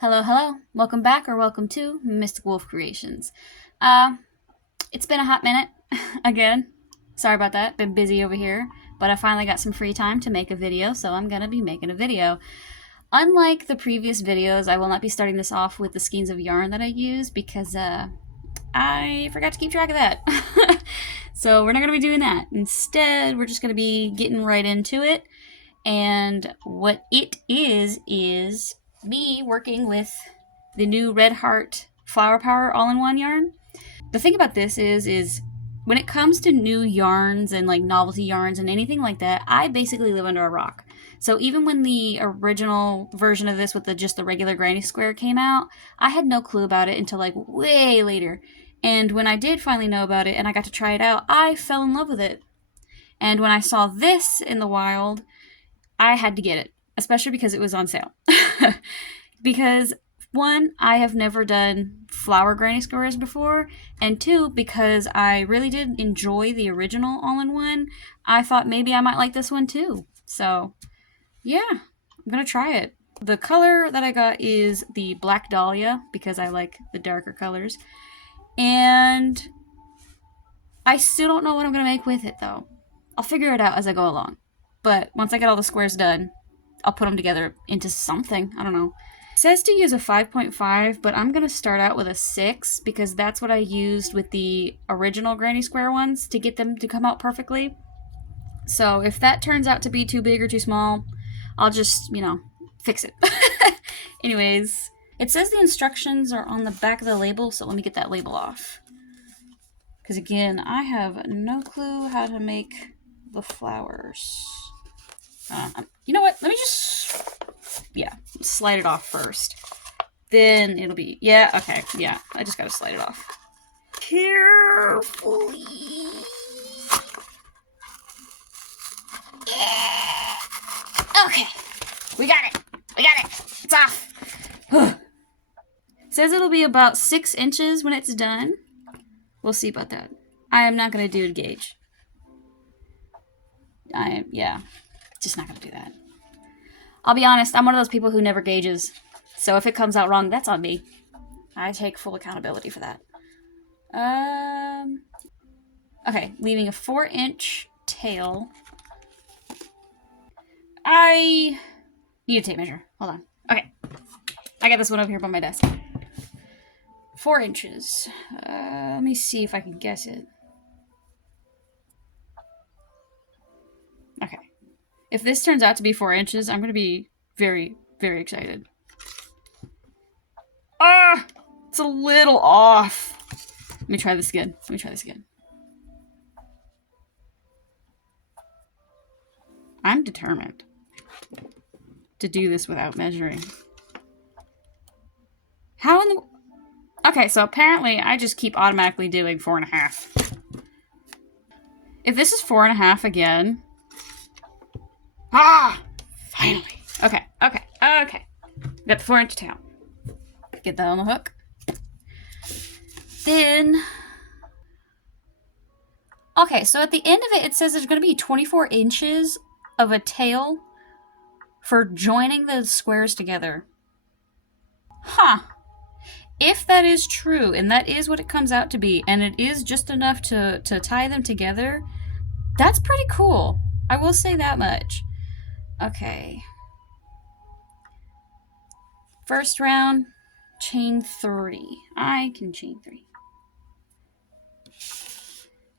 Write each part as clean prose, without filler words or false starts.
Hello, hello. Welcome back or welcome to Mystic Wolf Creations. Uh, it's been a hot minute again. Sorry about that. Been busy over here, but I finally got some free time to make a video, so I'm gonna be making a video. Unlike the previous videos, I will not be starting this off with the skeins of yarn that I use because I forgot to keep track of that. So we're not gonna be doing that. Instead, we're just gonna be getting right into it. And what it is me working with the new Red Heart Flower Power all-in-one yarn. The thing about this is when it comes to new yarns and like novelty yarns and anything like that, I basically live under a rock. So even when the original version of this with just the regular granny square came out, I had no clue about it until like way later. And when I did finally know about it and I got to try it out, I fell in love with it. And when I saw this in the wild, I had to get it, especially because it was on sale. Because one, I have never done flower granny squares before, and two, because I really did enjoy the original all-in-one, I thought maybe I might like this one too. So, yeah, I'm gonna try it. The color that I got is the Black Dahlia, because I like the darker colors. And I still don't know what I'm gonna make with it though. I'll figure it out as I go along. But once I get all the squares done, I'll put them together into something. I don't know. It says to use a 5.5, but I'm going to start out with a 6 because that's what I used with the original granny square ones to get them to come out perfectly. So if that turns out to be too big or too small, I'll just, fix it. Anyways, it says the instructions are on the back of the label, so let me get that label off. Because again, I have no clue how to make the flowers. You know what? Let me just, slide it off first. Then it'll be, okay, I just gotta slide it off. Carefully. Okay, we got it. It's off. It says it'll be about 6 inches when it's done. We'll see about that. I am not gonna do a gauge. Just not gonna do that. I'll be honest, I'm one of those people who never gauges. So if it comes out wrong, that's on me. I take full accountability for that. Okay, leaving a 4-inch tail. I need a tape measure. Hold on. Okay. I got this one over here by my desk. 4 inches. Let me see if I can guess it. Okay. If this turns out to be 4 inches, I'm going to be very, very excited. It's a little off. Let me try this again. I'm determined to do this without measuring. How in the... Okay, so apparently I just keep automatically doing 4.5. If this is 4.5 again... Finally. Okay. Got the 4-inch tail. Get that on the hook. Then... Okay, so at the end of it, it says there's going to be 24 inches of a tail for joining the squares together. If that is true, and that is what it comes out to be, and it is just enough to tie them together, that's pretty cool. I will say that much. Okay. First round, chain 3. I can chain 3.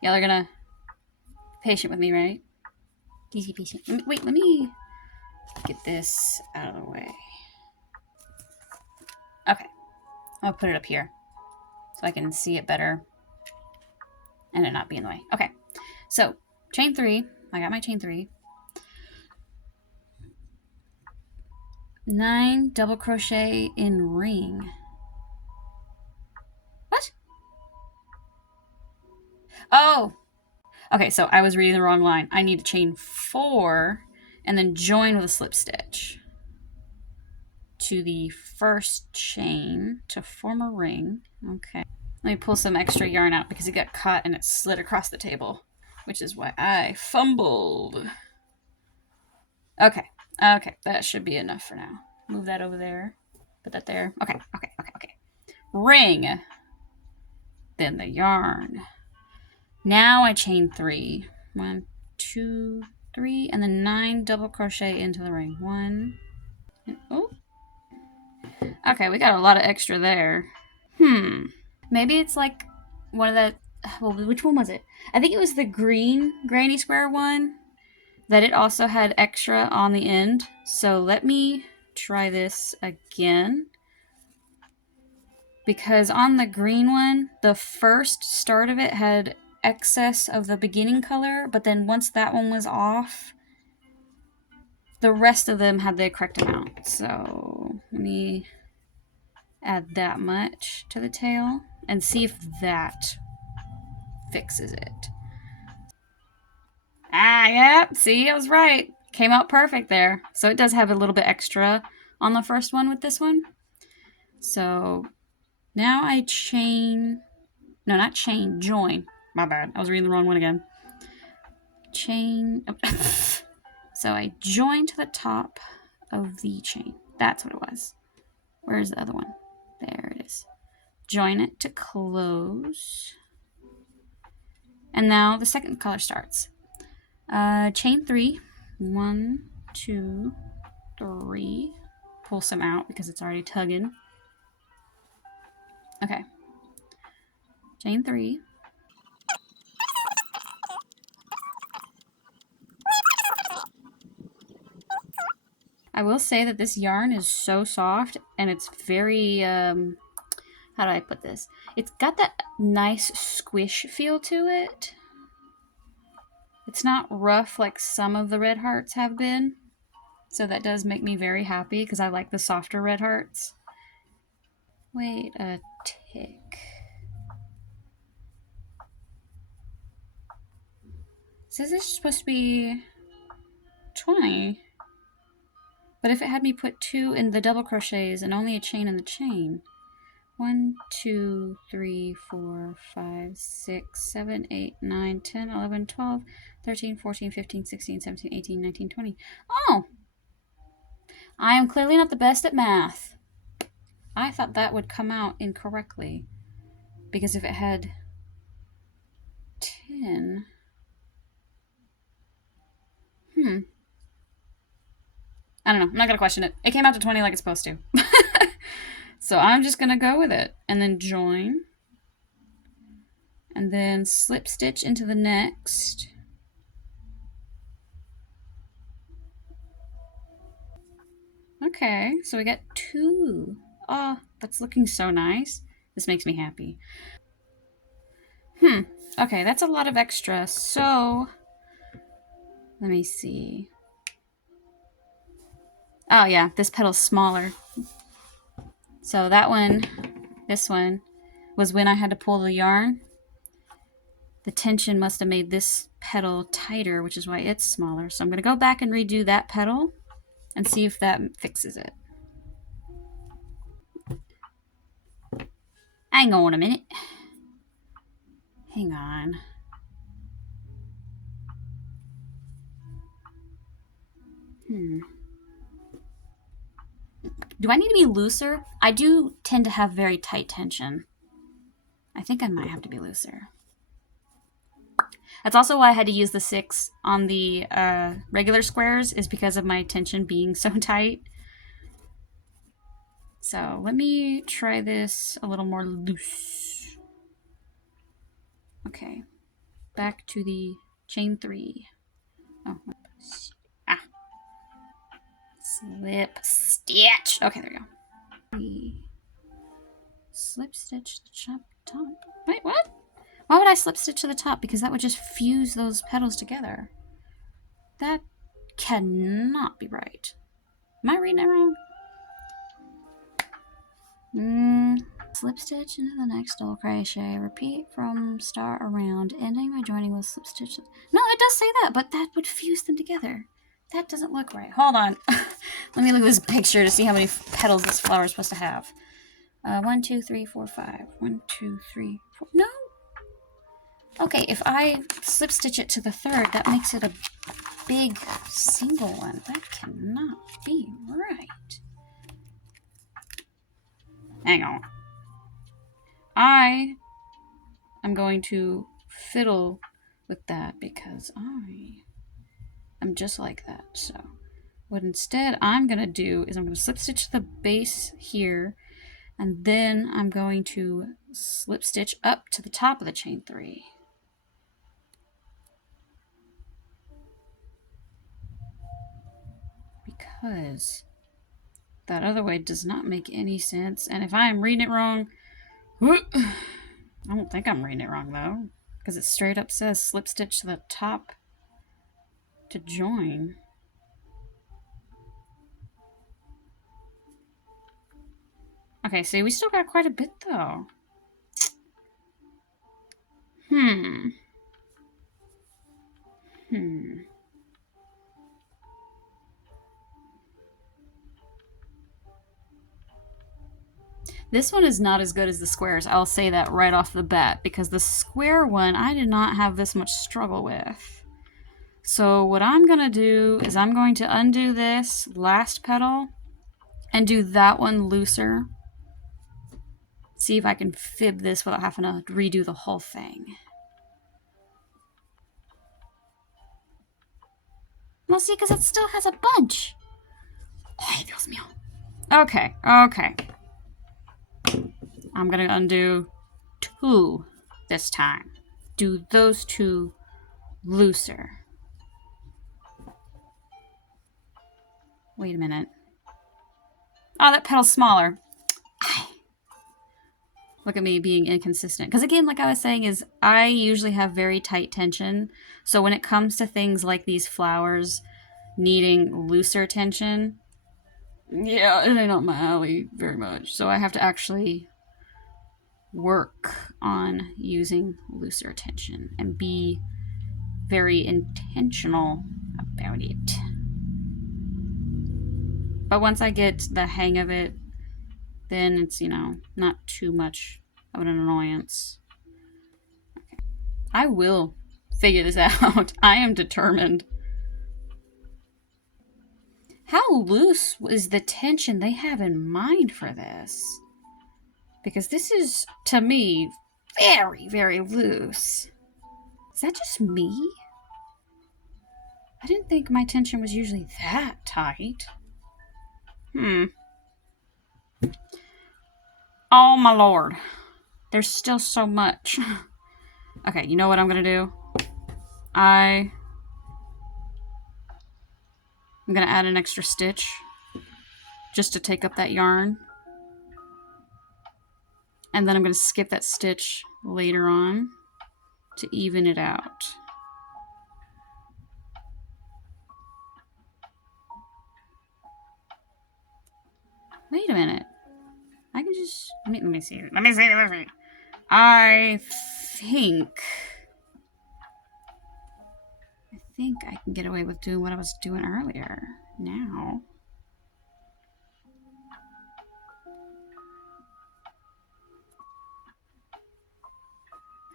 Y'all are gonna be patient with me, right? Easy patient. Let me get this out of the way. Okay. I'll put it up here so I can see it better and it not be in the way. Okay. So, chain 3. I got my chain 3. 9 double crochet in ring. What? Oh! Okay, so I was reading the wrong line. I need to chain 4 and then join with a slip stitch to the first chain to form a ring. Okay. Let me pull some extra yarn out because it got caught and it slid across the table, which is why I fumbled. Okay, that should be enough for now. Move that over there. Put that there. Okay. Ring. Then the yarn. Now I chain 3. 1, 2, 3, and then 9 double crochet into the ring. 1. And, oh. Okay, we got a lot of extra there. Maybe it's like one of the. Well, which one was it? I think it was the green granny square one. That it also had extra on the end. So let me try this again. Because on the green one, the first start of it had excess of the beginning color, but then once that one was off, the rest of them had the correct amount. So let me add that much to the tail and see if that fixes it. Ah, yep, see, I was right. Came out perfect there. So it does have a little bit extra on the first one with this one. So now I chain, no, not chain, join. My bad, I was reading the wrong one again. Chain, so I join to the top of the chain. That's what it was. Where's the other one? There it is. Join it to close. And now the second color starts. Chain 3. 1, 2, 3. Pull some out because it's already tugging. Okay. Chain 3. I will say that this yarn is so soft and it's very, how do I put this? It's got that nice squish feel to it. It's not rough like some of the red hearts have been. So that does make me very happy because I like the softer red hearts. Wait a tick. So this is supposed to be 20. But if it had me put 2 in the double crochets and only a chain in the chain. 1, 2, 3, 4, 5, 6, 7, 8, 9, 10, 11, 12, 13, 14, 15, 16, 17, 18, 19, 20. Oh! I am clearly not the best at math. I thought that would come out incorrectly. Because if it had 10... I don't know. I'm not going to question it. It came out to 20 like it's supposed to. So I'm just going to go with it. And then join. And then slip stitch into the next. Okay, so we got 2. Oh, that's looking so nice. This makes me happy. Okay, that's a lot of extra. So, let me see. Oh yeah, this petal's smaller. So that one, this one, was when I had to pull the yarn. The tension must have made this petal tighter, which is why it's smaller. So I'm going to go back and redo that petal and see if that fixes it. Hang on a minute. Hang on. Do I need to be looser? I do tend to have very tight tension. I think I might have to be looser. That's also why I had to use the 6 on the regular squares, is because of my tension being so tight. So let me try this a little more loose. Okay, back to the chain 3. Oh, slip stitch. Okay, there we go. Slip stitch the top. Wait, what? Why would I slip stitch to the top? Because that would just fuse those petals together. That cannot be right. Am I reading it wrong? Slip stitch into the next double crochet. Repeat from start around, ending by joining with slip stitch. No, it does say that, but that would fuse them together. That doesn't look right. Hold on. Let me look at this picture to see how many petals this flower is supposed to have. 1, 2, 3, 4, 5. 1, 2, 3, 4. No. Okay, if I slip stitch it to the third, that makes it a big single one. That cannot be right. Hang on. I am going to fiddle with that because I am just like that. So what instead I'm going to do is I'm going to slip stitch the base here, and then I'm going to slip stitch up to the top of the chain 3. Because that other way does not make any sense. And if I am reading it wrong, I don't think I'm reading it wrong though, because it straight up says slip stitch to the top to join. Okay, see, we still got quite a bit though. This one is not as good as the squares. I'll say that right off the bat, because the square one I did not have this much struggle with. So what I'm going to do is I'm going to undo this last petal and do that one looser. See if I can fib this without having to redo the whole thing. Well, see, because it still has a bunch. Ay, Dios mío. Okay, okay. I'm going to undo 2 this time. Do those 2 looser. Wait a minute. Oh, that petal's smaller. Look at me being inconsistent. Because again, like I was saying, is I usually have very tight tension. So when it comes to things like these flowers needing looser tension, yeah, it ain't not my alley very much. So I have to actually work on using looser tension and be very intentional about it. But once I get the hang of it, then it's, you know, not too much of an annoyance. Okay. I will figure this out. I am determined. How loose is the tension they have in mind for this? Because this is, to me, very, very loose. Is that just me? I didn't think my tension was usually that tight. Oh my lord. There's still so much. Okay, you know what I'm gonna do? I'm gonna add an extra stitch just to take up that yarn. And then I'm gonna skip that stitch later on to even it out. Wait a minute. I can just, let me see. Let me see. I think I can get away with doing what I was doing earlier now.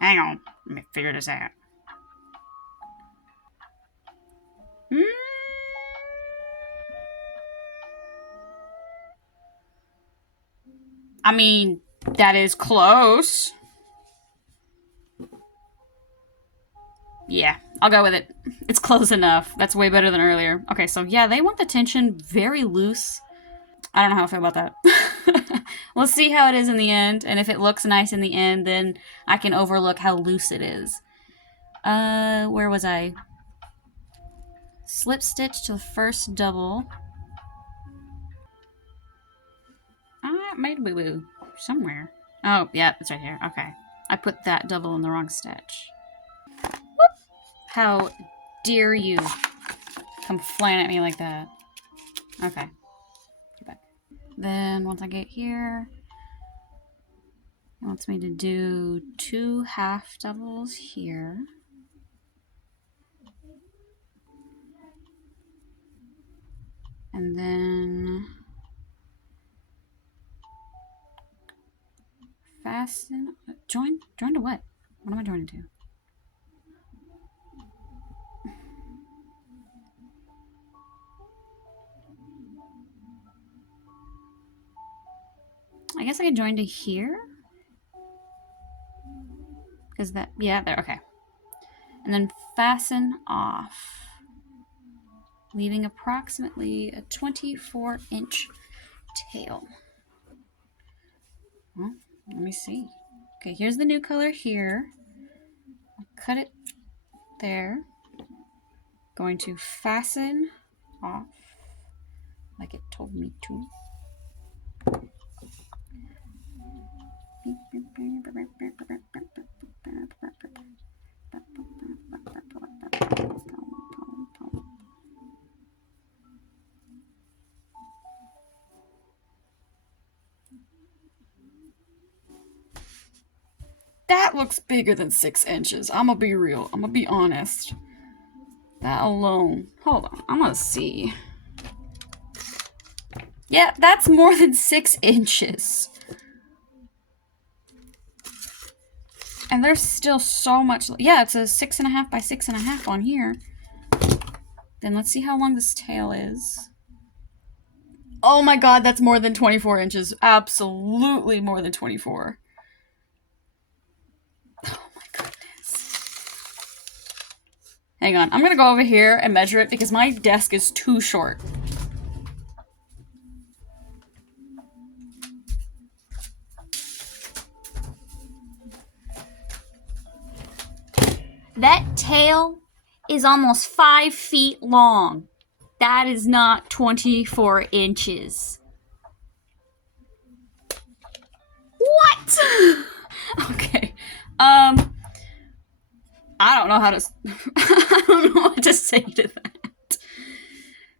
Hang on, let me figure this out. I mean, that is close. Yeah, I'll go with it. It's close enough. That's way better than earlier. Okay, so yeah, they want the tension very loose. I don't know how I feel about that. We'll see how it is in the end, and if it looks nice in the end, then I can overlook how loose it is. Where was I? Slip stitch to the first double. I made a boo-boo somewhere. Oh, yeah, it's right here. Okay. I put that double in the wrong stitch. Whoop. How dare you come flying at me like that? Okay. Get back. Then once I get here, it wants me to do 2 half doubles here. And then fasten. Join to what? What am I joining to? I guess I can join to here. Is that, yeah, there, okay. And then fasten off, leaving approximately a 24-inch tail. Well, let me see. Okay, here's the new color here. I'll cut it there. Going to fasten off like it told me to. That looks bigger than 6 inches. I'm gonna be real. I'm gonna be honest. That alone. Hold on. I'm gonna see. Yeah, that's more than 6 inches. And there's still so much. Yeah, it's a 6.5 by 6.5 on here. Then let's see how long this tail is. Oh my god, that's more than 24 inches. Absolutely more than 24. Oh my goodness. Hang on, I'm gonna go over here and measure it because my desk is too short. That tail is almost 5 feet long. That is not 24 inches. What? Okay. I don't know how to. I don't know what to say to that.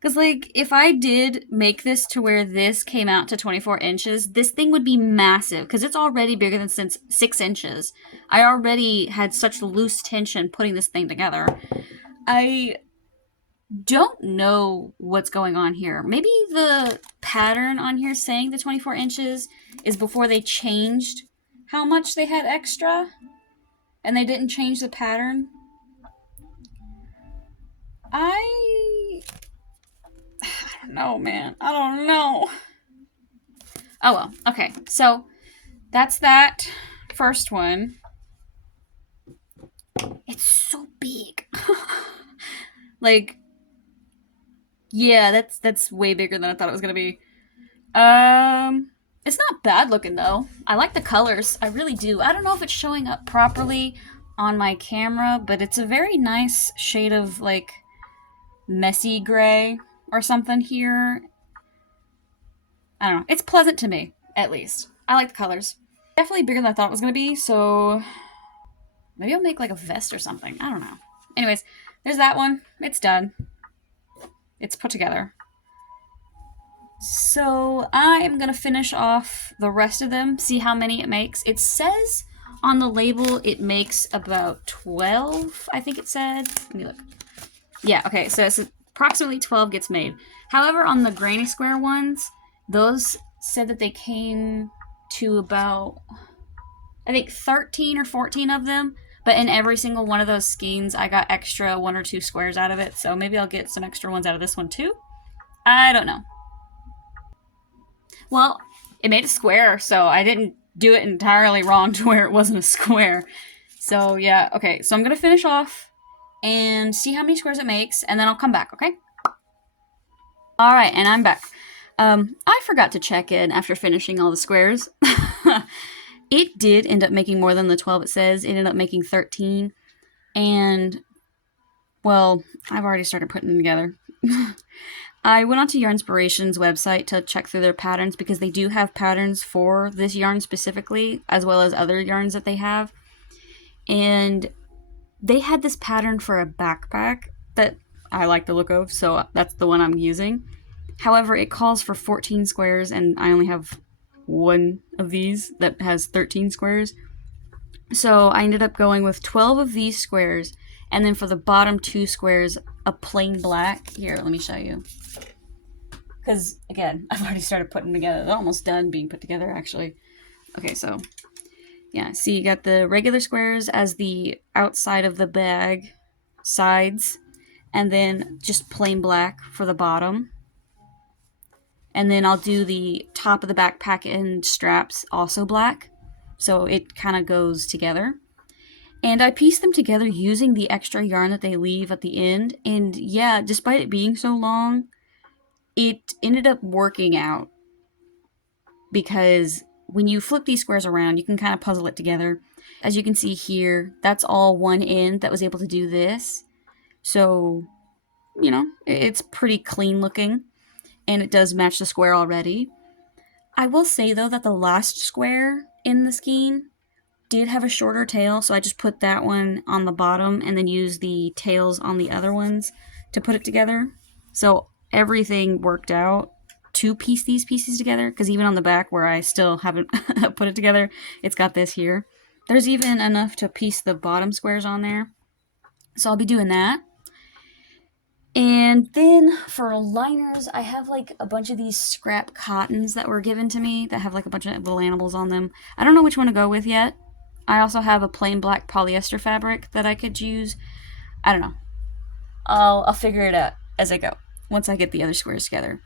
Because, like, if I did make this to where this came out to 24 inches, this thing would be massive. Because it's already bigger than 6 inches. I already had such loose tension putting this thing together. I don't know what's going on here. Maybe the pattern on here saying the 24 inches is before they changed how much they had extra. And they didn't change the pattern. I don't know, man. I don't know. Oh well. Okay. So that's that first one. It's so big. Like, yeah, that's way bigger than I thought it was gonna be. It's not bad looking though. I like the colors. I really do. I don't know if it's showing up properly on my camera, but it's a very nice shade of like messy gray or something here. I don't know. It's pleasant to me, at least. I like the colors. Definitely bigger than I thought it was gonna be, so maybe I'll make like a vest or something. I don't know. Anyways, there's that one. It's done. It's put together. So I am gonna finish off the rest of them, see how many it makes. It says on the label it makes about 12, I think it said. Let me look. Yeah, okay, so it's approximately 12 gets made. However, on the Granny Square ones, those said that they came to about, I think 13 or 14 of them, but in every single one of those skeins, I got extra 1 or 2 squares out of it, so maybe I'll get some extra ones out of this one too. I don't know. Well, it made a square, so I didn't do it entirely wrong to where it wasn't a square. So yeah, okay, so I'm gonna finish off and see how many squares it makes, and then I'll come back, okay? Alright, and I'm back. I forgot to check in after finishing all the squares. It did end up making more than the 12 it says. It ended up making 13. And, well, I've already started putting them together. I went onto Yarnspiration's website to check through their patterns because they do have patterns for this yarn specifically, as well as other yarns that they have. And they had this pattern for a backpack that I like the look of, so that's the one I'm using. However, it calls for 14 squares, and I only have one of these that has 13 squares. So I ended up going with 12 of these squares, and then for the bottom 2 squares, a plain black. Here, let me show you. Because, again, I've already started putting them together. They're almost done being put together, actually. Okay, so, yeah, see, you got the regular squares as the outside of the bag sides, and then just plain black for the bottom. And then I'll do the top of the backpack and straps also black, so it kind of goes together. And I pieced them together using the extra yarn that they leave at the end. And yeah, despite it being so long, it ended up working out, because when you flip these squares around, you can kind of puzzle it together. As you can see here, that's all one end that was able to do this. So, you know, it's pretty clean looking, and it does match the square already. I will say though that the last square in the skein did have a shorter tail, so I just put that one on the bottom and then used the tails on the other ones to put it together. So everything worked out to piece these pieces together, because even on the back where I still haven't put it together, it's got this here. There's even enough to piece the bottom squares on there. So I'll be doing that. And then for liners, I have like a bunch of these scrap cottons that were given to me that have like a bunch of little animals on them. I don't know which one to go with yet. I also have a plain black polyester fabric that I could use. I don't know. I'll figure it out as I go, once I get the other squares together.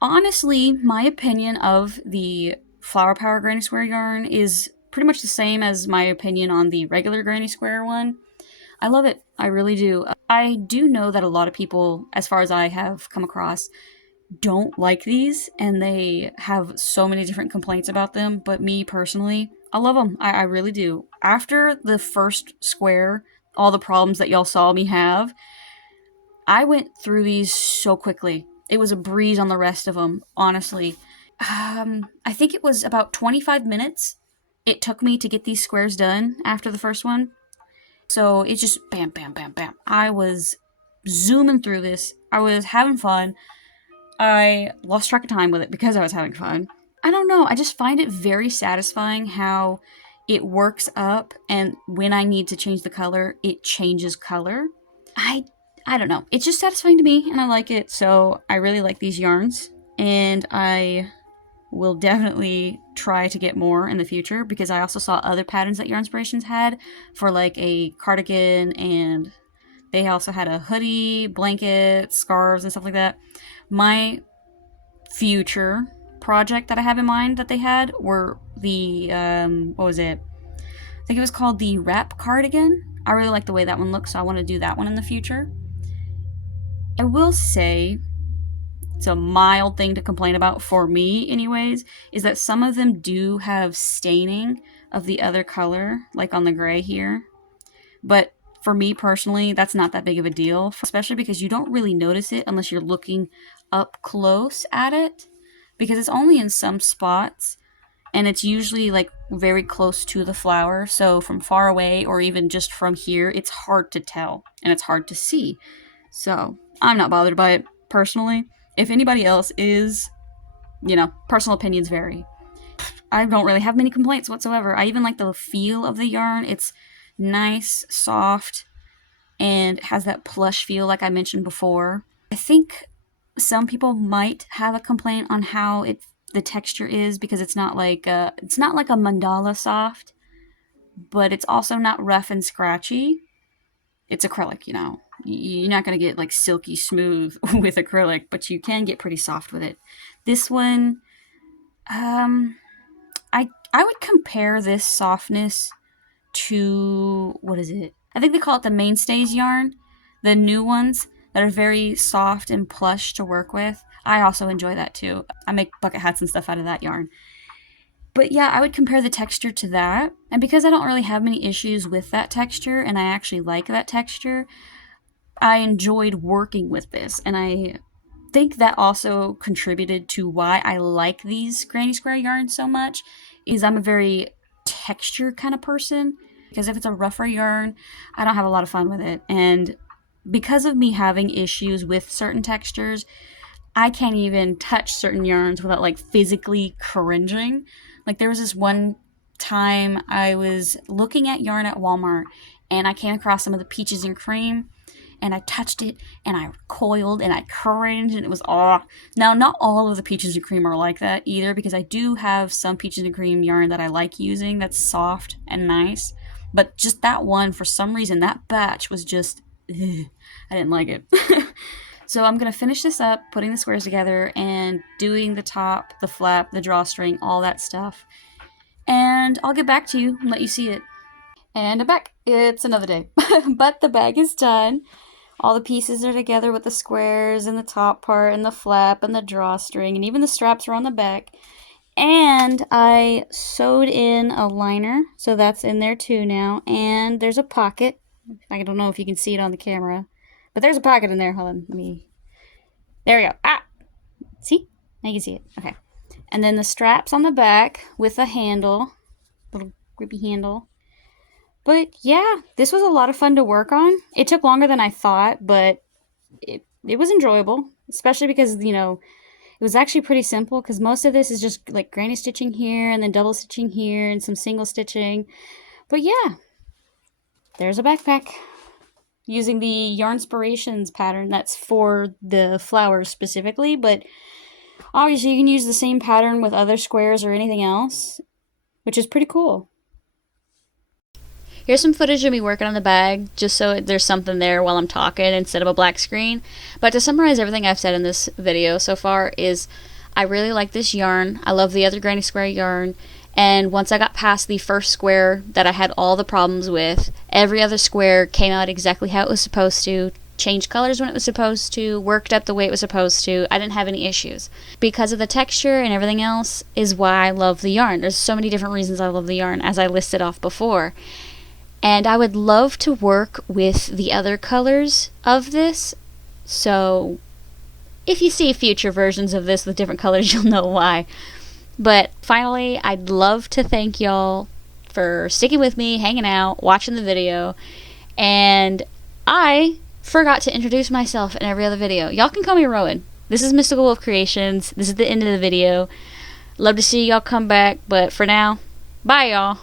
Honestly, my opinion of the Flower Power Granny Square yarn is pretty much the same as my opinion on the regular Granny Square one. I love it. I really do. I do know that a lot of people, as far as I have come across, don't like these, and they have so many different complaints about them, but me personally, I love them. I really do. After the first square, all the problems that y'all saw me have, I went through these so quickly. It was a breeze on the rest of them, honestly. I think it was about 25 minutes it took me to get these squares done after the first one. So it's just bam, bam, bam, bam. I was zooming through this. I was having fun. I lost track of time with it because I was having fun. I don't know. I just find it very satisfying how it works up, and when I need to change the color, it changes color. I don't know. It's just satisfying to me, and I like it. So I really like these yarns, and I will definitely try to get more in the future, because I also saw other patterns that Yarnspirations had for like a cardigan, and they also had a hoodie, blanket, scarves, and stuff like that. My future project that I have in mind that they had were the, what was it? I think it was called the wrap cardigan. I really like the way that one looks, so I want to do that one in the future. I will say, it's a mild thing to complain about for me anyways, is that some of them do have staining of the other color, like on the gray here. But for me personally, that's not that big of a deal, especially because you don't really notice it unless you're looking up close at it, because it's only in some spots, and it's usually like very close to the flower, so from far away or even just from here, it's hard to tell and it's hard to see. So I'm not bothered by it personally. If anybody else is, you know, personal opinions vary. I don't really have many complaints whatsoever. I even like the feel of the yarn. It's nice, soft, and has that plush feel like I mentioned before. I think some people might have a complaint on how the texture is, because it's not like a mandala soft, but it's also not rough and scratchy. It's acrylic, you know. You're not going to get like silky smooth with acrylic, but you can get pretty soft with it. This one, I would compare this softness to, what is it? I think they call it the Mainstays yarn, the new ones that are very soft and plush to work with. I also enjoy that too. I make bucket hats and stuff out of that yarn. But yeah, I would compare the texture to that. And because I don't really have many issues with that texture, and I actually like that texture, I enjoyed working with this. And I think that also contributed to why I like these Granny Square yarns so much, is I'm a very texture kind of person. Because if it's a rougher yarn, I don't have a lot of fun with it. And because of me having issues with certain textures, I can't even touch certain yarns without like physically cringing. Like there was this one time I was looking at yarn at Walmart, and I came across some of the Peaches and Cream, and I touched it and I recoiled and I cringed, and it was Now, not all of the Peaches and Cream are like that either, because I do have some Peaches and Cream yarn that I like using that's soft and nice. But just that one, for some reason, that batch was just, I didn't like it. So I'm going to finish this up, putting the squares together and doing the top, the flap, the drawstring, all that stuff. And I'll get back to you and let you see it. And I'm back. It's another day. But the bag is done. All the pieces are together with the squares and the top part and the flap and the drawstring, and even the straps are on the back. And I sewed in a liner, so that's in there too now. And there's a pocket. I don't know if you can see it on the camera, but there's a pocket in there. Hold on, there we go. Ah! See? Now you can see it. Okay. And then the straps on the back with a handle, little grippy handle. But yeah, this was a lot of fun to work on. It took longer than I thought, but it was enjoyable, especially because, you know, it was actually pretty simple because most of this is just like granny stitching here and then double stitching here and some single stitching. But yeah, there's a backpack using the Yarnspirations pattern. That's for the flowers specifically, but obviously you can use the same pattern with other squares or anything else, which is pretty cool. Here's some footage of me working on the bag, just so there's something there while I'm talking instead of a black screen. But to summarize everything I've said in this video so far is I really like this yarn. I love the other Granny Square yarn. And once I got past the first square that I had all the problems with, every other square came out exactly how it was supposed to, changed colors when it was supposed to, worked up the way it was supposed to. I didn't have any issues. Because of the texture and everything else is why I love the yarn. There's so many different reasons I love the yarn, as I listed off before. And I would love to work with the other colors of this, so if you see future versions of this with different colors, you'll know why. But finally, I'd love to thank y'all for sticking with me, hanging out, watching the video, and I forgot to introduce myself in every other video. Y'all can call me Rowan. This is Mystical Wolf Creations. This is the end of the video. Love to see y'all come back, but for now, bye y'all.